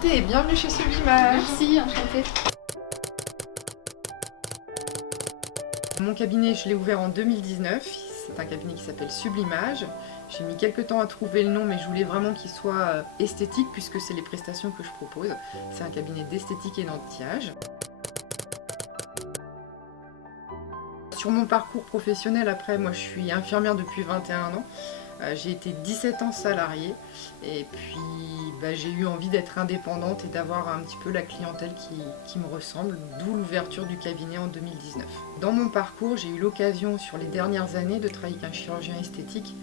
Enchantée et bienvenue chez Sublimage. Merci, enchantée. Mon cabinet, je l'ai ouvert en 2019. C'est un cabinet qui s'appelle Sublimage. J'ai mis quelques temps à trouver le nom, mais je voulais vraiment qu'il soit esthétique puisque c'est les prestations que je propose. C'est un cabinet d'esthétique et d'anti-âge. Sur mon parcours professionnel, après, moi je suis infirmière depuis 21 ans. J'ai été 17 ans salariée et puis j'ai eu envie d'être indépendante et d'avoir un petit peu la clientèle qui me ressemble, d'où l'ouverture du cabinet en 2019. Dans mon parcours, j'ai eu l'occasion sur les dernières années de travailler avec un chirurgien esthétique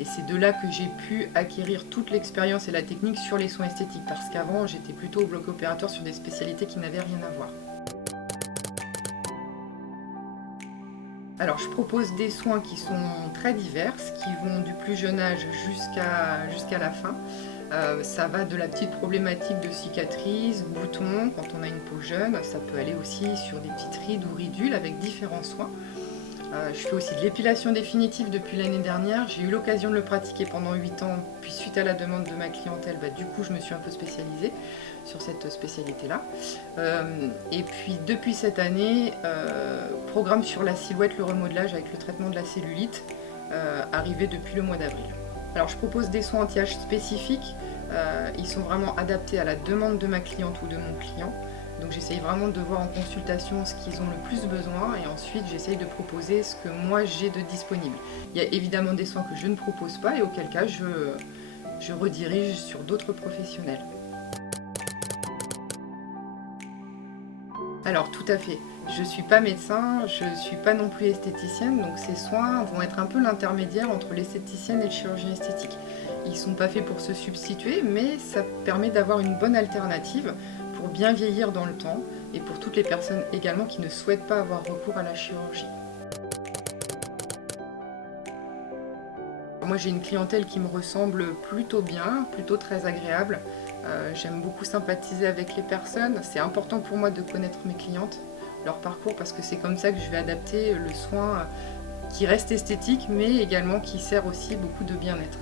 et c'est de là que j'ai pu acquérir toute l'expérience et la technique sur les soins esthétiques parce qu'avant j'étais plutôt au bloc opératoire sur des spécialités qui n'avaient rien à voir. Alors je propose des soins qui sont très divers, qui vont du plus jeune âge jusqu'à la fin. Ça va de la petite problématique de cicatrices, boutons quand on a une peau jeune, ça peut aller aussi sur des petites rides ou ridules avec différents soins. Je fais aussi de l'épilation définitive depuis l'année dernière, j'ai eu l'occasion de le pratiquer pendant 8 ans, puis suite à la demande de ma clientèle, du coup je me suis un peu spécialisée sur cette spécialité-là. Et puis depuis cette année, programme sur la silhouette, le remodelage avec le traitement de la cellulite, arrivé depuis le mois d'avril. Alors je propose des soins anti-âge spécifiques, ils sont vraiment adaptés à la demande de ma cliente ou de mon client. Donc j'essaye vraiment de voir en consultation ce qu'ils ont le plus besoin et ensuite j'essaye de proposer ce que moi j'ai de disponible. Il y a évidemment des soins que je ne propose pas et auquel cas je redirige sur d'autres professionnels. Alors tout à fait, je ne suis pas médecin, je ne suis pas non plus esthéticienne, donc ces soins vont être un peu l'intermédiaire entre l'esthéticienne et le chirurgien esthétique. Ils ne sont pas faits pour se substituer, mais ça permet d'avoir une bonne alternative pour bien vieillir dans le temps et pour toutes les personnes également qui ne souhaitent pas avoir recours à la chirurgie. Moi j'ai une clientèle qui me ressemble plutôt bien, plutôt très agréable. J'aime beaucoup sympathiser avec les personnes. C'est important pour moi de connaître mes clientes, leur parcours, parce que c'est comme ça que je vais adapter le soin qui reste esthétique mais également qui sert aussi beaucoup de bien-être.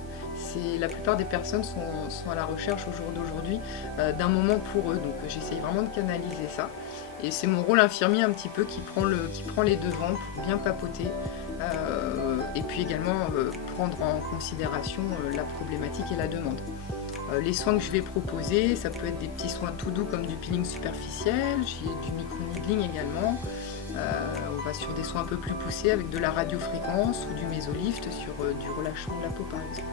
La plupart des personnes sont à la recherche au jour d'aujourd'hui d'un moment pour eux, donc j'essaye vraiment de canaliser ça. Et c'est mon rôle infirmier un petit peu qui prend les devants pour bien papoter et puis également prendre en considération la problématique et la demande. Les soins que je vais proposer, ça peut être des petits soins tout doux comme du peeling superficiel, j'ai du micro-needling également. On va sur des soins un peu plus poussés avec de la radiofréquence ou du mésolift sur du relâchement de la peau par exemple.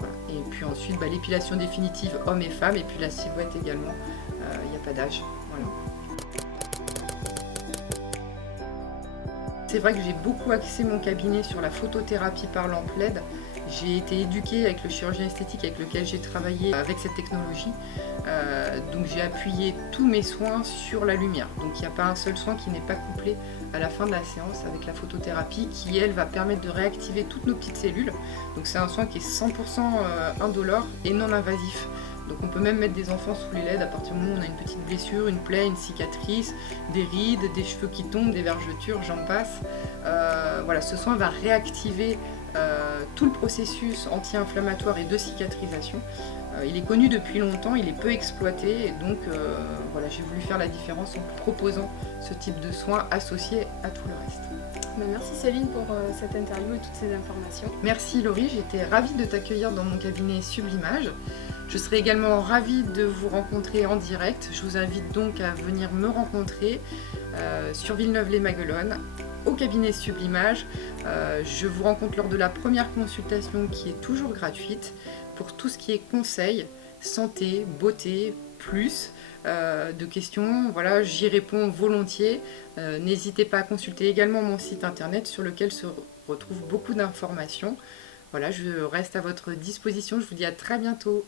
Voilà. Et puis ensuite l'épilation définitive hommes et femmes et puis la silhouette également, il n'y a pas d'âge. Voilà. C'est vrai que j'ai beaucoup axé mon cabinet sur la photothérapie par lampe LED. J'ai été éduquée avec le chirurgien esthétique avec lequel j'ai travaillé avec cette technologie. Donc j'ai appuyé tous mes soins sur la lumière. Donc il n'y a pas un seul soin qui n'est pas couplé à la fin de la séance avec la photothérapie qui, elle, va permettre de réactiver toutes nos petites cellules. Donc c'est un soin qui est 100% indolore et non invasif. Donc on peut même mettre des enfants sous les LED à partir du moment où on a une petite blessure, une plaie, une cicatrice, des rides, des cheveux qui tombent, des vergetures, j'en passe. Voilà, ce soin va réactiver tout le processus anti-inflammatoire et de cicatrisation. Il est connu depuis longtemps, il est peu exploité et donc voilà, j'ai voulu faire la différence en proposant ce type de soins associés à tout le reste. Merci Céline pour cette interview et toutes ces informations. Merci Laurie, j'étais ravie de t'accueillir dans mon cabinet Sublimage. Je serai également ravie de vous rencontrer en direct. Je vous invite donc à venir me rencontrer sur Villeneuve-les-Maguelones, au cabinet Sublimage. Je vous rencontre lors de la première consultation qui est toujours gratuite pour tout ce qui est conseils, santé, beauté, plus de questions. Voilà, j'y réponds volontiers. N'hésitez pas à consulter également mon site internet sur lequel se retrouvent beaucoup d'informations. Voilà, je reste à votre disposition. Je vous dis à très bientôt.